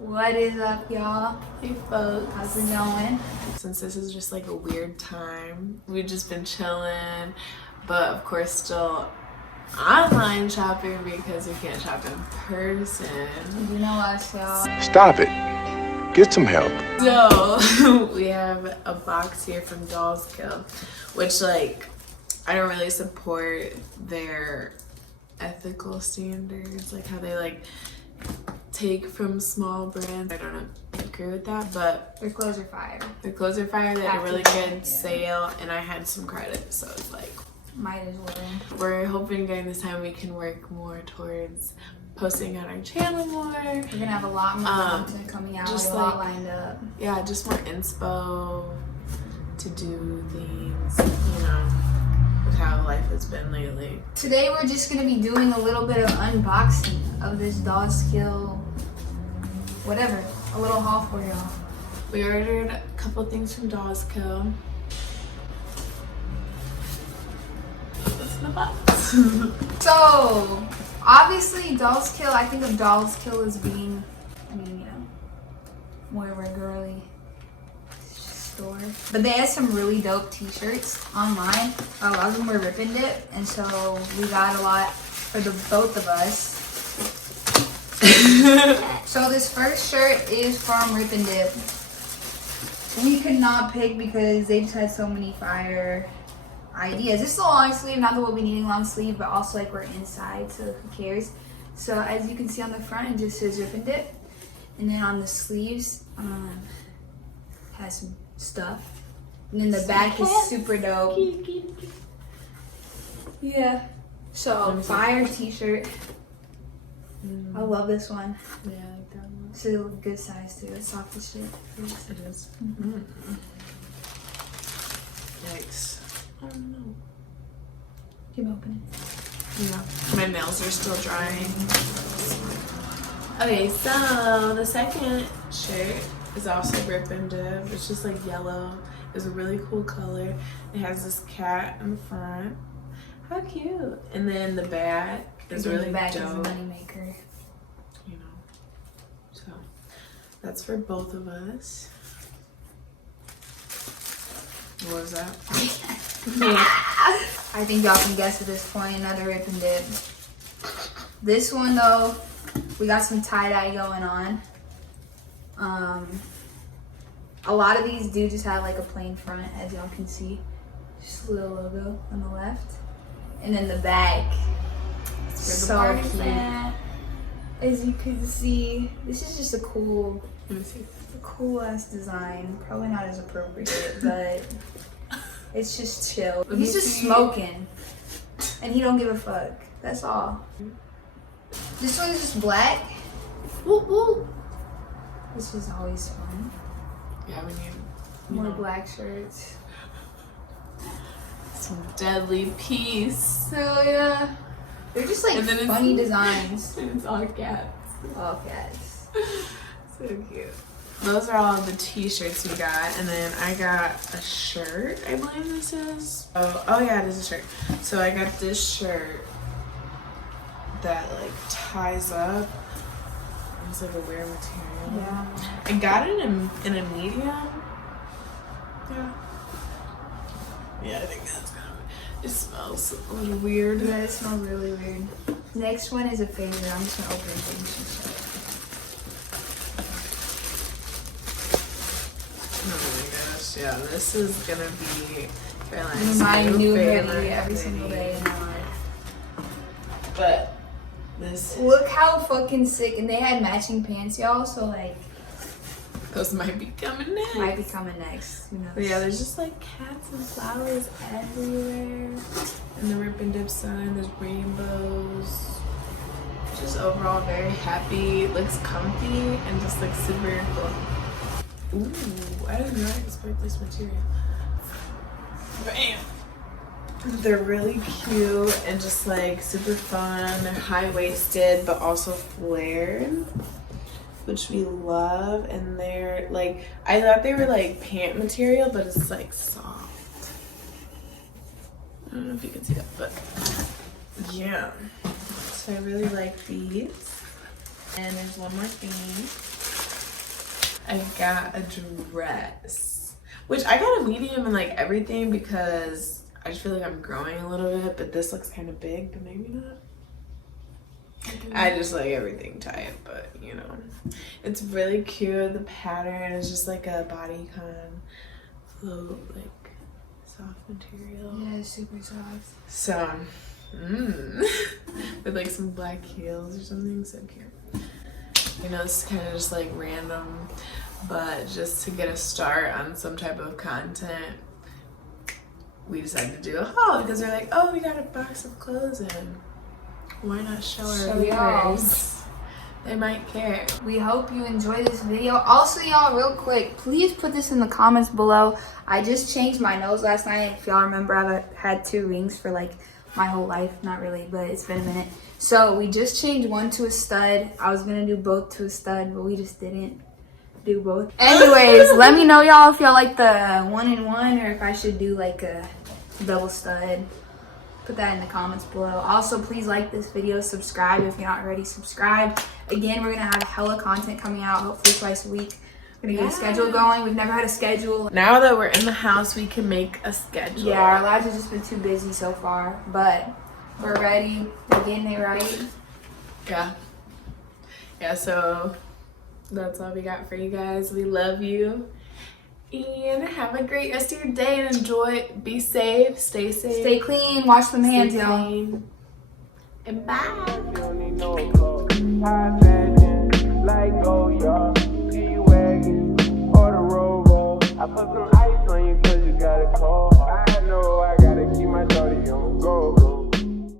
What is up, y'all? Hey folks. How's it going? Since this is just like a weird time, we've just been chilling, but of course still online shopping because we can't shop in person. You know us, y'all. Stop it. Get some help. So we have a box here from Dollskill, which like I don't really support their ethical standards, like how they like take from small brands. I don't agree with that, but Their clothes are fire. their clothes are fire. They had a really good sale, and I had some credit, so it's like might as well. we're hoping during this time we can work more towards posting on our channel more. We're gonna have a lot more content coming out. just a lot lined up. Yeah, just more inspo to do things, you know, with how life has been lately. Today we're just gonna be doing a little bit of unboxing of this Dollskill, whatever, a little haul for y'all. We ordered a couple things from Dollskill. What's in the box? So, obviously Dollskill, I think of Dollskill as being, I mean, you know, more of a girly store. But they had some really dope t-shirts online. A lot of them were Rip and Dip, and so we got a lot for the both of us. So this first shirt is from Rip and Dip. We could not pick because they just had so many fire ideas. This is a long sleeve, not that we'll be needing long sleeve, but also like we're inside, so who cares. So as you can see on the front, it just says Rip and Dip, and then on the sleeves has some stuff, and then the back is super dope. Yeah, so fire t-shirt. I love this one. Yeah, I like that one. It's a good size too. It's soft as shit. It is. Yikes. Oh no. Keep opening. Yeah. My nails are still drying. Okay, so the second shirt is also Rip and Dip. It's just like yellow. It's a really cool color. It has this cat in the front. How cute. And then the back is really the back dope. is a money maker. You know. So that's for both of us. What was that? I think y'all can guess at this point, another Rip and Dip. This one though, we got some tie-dye going on. A lot of these do just have like a plain front, as y'all can see. Just a little logo on the left. And then the back, so cute. As you can see, this is just a cool, ass design. Probably not as appropriate, but it's just chill. He's just smoking, and he don't give a fuck. That's all. This one's just black. Woo woo. This is always fun. Yeah, we need More black shirts. some deadly peace. Hell yeah. They're just like funny designs. It's all cats. All cats. So cute. Those are all the t-shirts we got, and then I got a shirt, I believe this is. Oh yeah, it is a shirt. So I got this shirt that like ties up. It's like a weird material. Yeah. I got it in a medium. Yeah. Yeah, I think that's kind of. It smells a little weird. Yeah, it smells really weird. Next one is a favorite. I'm just gonna open things. Oh my gosh, yeah, this is gonna be Caroline's My new favorite hoodie every single hoodie. day in my life. But this, Look how fucking sick, and they had matching pants, y'all. So like, those might be coming next. might be coming next. Who knows? But yeah, there's just like cats and flowers everywhere. And the Rip and Dip sign, there's rainbows. Just overall very happy, looks comfy, and just like super cool. Ooh, I didn't know I could expect this material. Bam! They're really cute and just like super fun. They're high-waisted but also flared, which we love. And they're like, I thought they were like pant material, but it's like soft. I don't know if you can see that, but yeah. So I really like these. And there's one more thing. I got a dress, which I got a medium and like everything because I just feel like I'm growing a little bit, but this looks kind of big, but maybe not. I just like everything tight, but you know, it's really cute. The pattern is just like a bodycon float, like soft material. Yeah, super soft. So, with like some black heels or something, so cute. You know, it's kind of just like random, but just to get a start on some type of content, we decided to do a haul because they're like, oh, we got a box of clothes in. Why not show our viewers? They might care. We hope you enjoy this video. Also, y'all, real quick, please put this in the comments below. I just changed my nose last night. If y'all remember, I've had 2 rings for like my whole life. Not really, but it's been a minute. So we just changed one to a stud. I was gonna do both to a stud, but we just didn't do both. Anyways, let me know, y'all, if y'all like the 1-in-1 or if I should do like a double stud. Put that in the comments below. Also, please like this video, subscribe if you're not already subscribed. Again, we're gonna have hella content coming out, hopefully twice a week. We're gonna get a schedule going. We've never had a schedule. Now that we're in the house, we can make a schedule. Yeah, our lives have just been too busy so far, but we're ready. We're getting it right. Yeah, so that's all we got for you guys. We love you. And have a great rest of your day and enjoy. Be safe. Stay safe. Stay clean. Wash them hands, Stay y'all. clean. And bye. You don't need no clothes. High fashion, like y'all. G-Wagon or the Rover. I put some ice on you 'cause you got a cold. I know I got